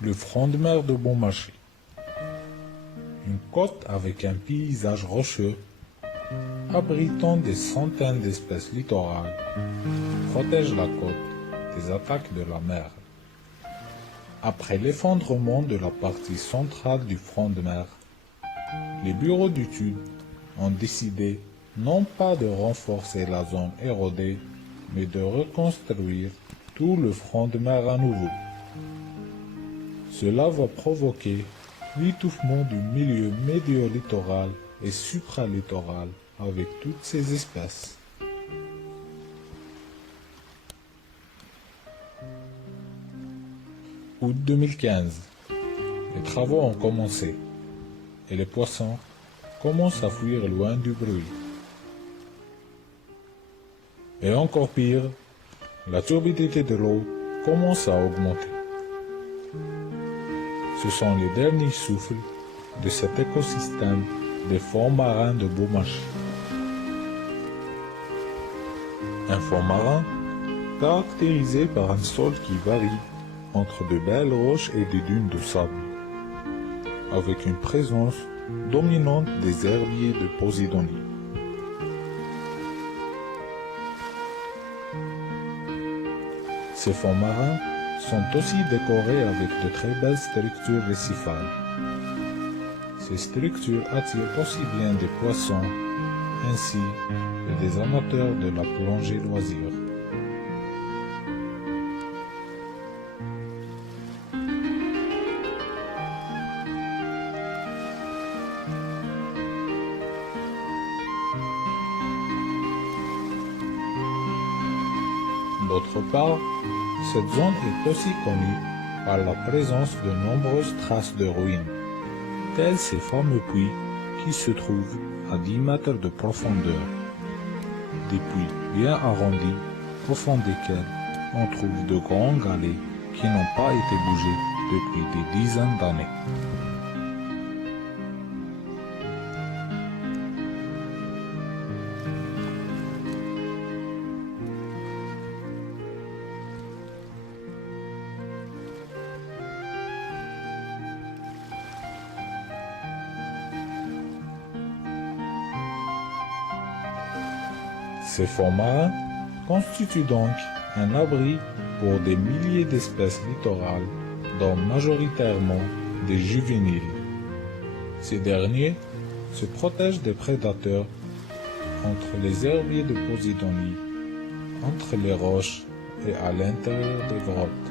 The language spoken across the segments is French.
Le front de mer de Beaumarchais. Une côte avec un paysage rocheux, abritant des centaines d'espèces littorales, protège la côte des attaques de la mer. Après l'effondrement de la partie centrale du front de mer, les bureaux d'études ont décidé non pas de renforcer la zone érodée, mais de reconstruire tout le front de mer à nouveau. Cela va provoquer l'étouffement du milieu médio-littoral et supralittoral avec toutes ces espèces. Août 2015. Les travaux ont commencé et les poissons commencent à fuir loin du bruit. Et encore pire, la turbidité de l'eau commence à augmenter. Ce sont les derniers souffles de cet écosystème des fonds marins de Beaumarchais. Un fond marin caractérisé par un sol qui varie entre de belles roches et des dunes de sable, avec une présence dominante des herbiers de Posidonie. Ces fonds marins sont aussi décorés avec de très belles structures récifales. Ces structures attirent aussi bien des poissons ainsi que des amateurs de la plongée loisir. D'autre part, cette zone est aussi connue par la présence de nombreuses traces de ruines, tels ces fameux puits qui se trouvent à 10 mètres de profondeur. Des puits bien arrondis, au fond desquels on trouve de grands galets qui n'ont pas été bougés depuis des dizaines d'années. Ces fonds marins constituent donc un abri pour des milliers d'espèces littorales, dont majoritairement des juvéniles. Ces derniers se protègent des prédateurs entre les herbiers de Posidonie, entre les roches et à l'intérieur des grottes.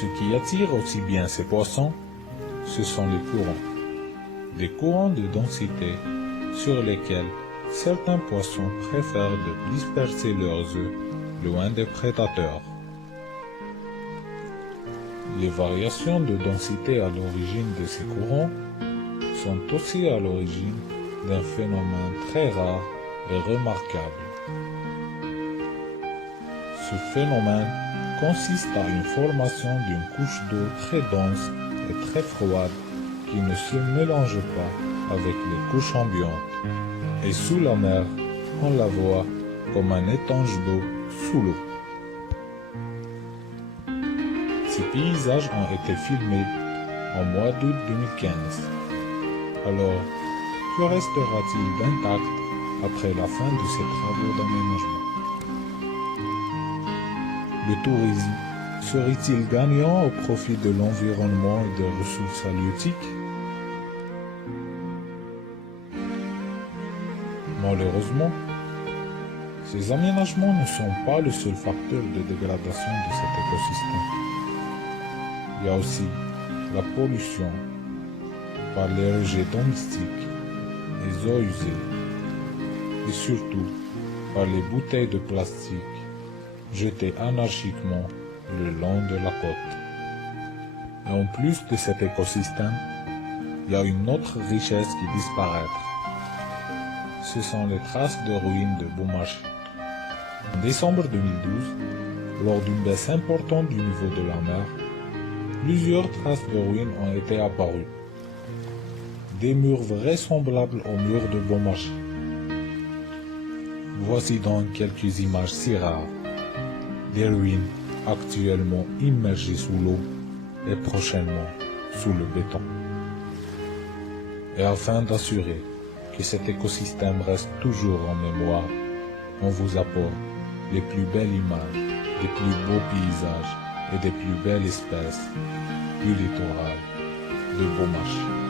Ce qui attire aussi bien ces poissons, ce sont les courants. Des courants de densité sur lesquels certains poissons préfèrent de disperser leurs œufs loin des prédateurs. Les variations de densité à l'origine de ces courants sont aussi à l'origine d'un phénomène très rare et remarquable. Ce phénomène consiste à une formation d'une couche d'eau très dense et très froide qui ne se mélange pas avec les couches ambiantes. Et sous la mer, on la voit comme un étanche d'eau sous l'eau. Ces paysages ont été filmés en mois d'août 2015. Alors, que restera-t-il d'intact après la fin de ces travaux d'aménagement? Le tourisme serait-il gagnant au profit de l'environnement et des ressources halieutiques? Malheureusement, ces aménagements ne sont pas le seul facteur de dégradation de cet écosystème. Il y a aussi la pollution par les rejets domestiques, les eaux usées et surtout par les bouteilles de plastique jetées anarchiquement le long de la côte. Et en plus de cet écosystème, il y a une autre richesse qui disparaît. Ce sont les traces de ruines de Beaumarchais. En décembre 2012, lors d'une baisse importante du niveau de la mer, plusieurs traces de ruines ont été apparues. Des murs vraisemblables aux murs de Beaumarchais. Voici donc quelques images si rares. Des ruines actuellement immergées sous l'eau et prochainement sous le béton. Et afin d'assurer que cet écosystème reste toujours en mémoire, on vous apporte les plus belles images, les plus beaux paysages et des plus belles espèces du littoral de Beaumarchais.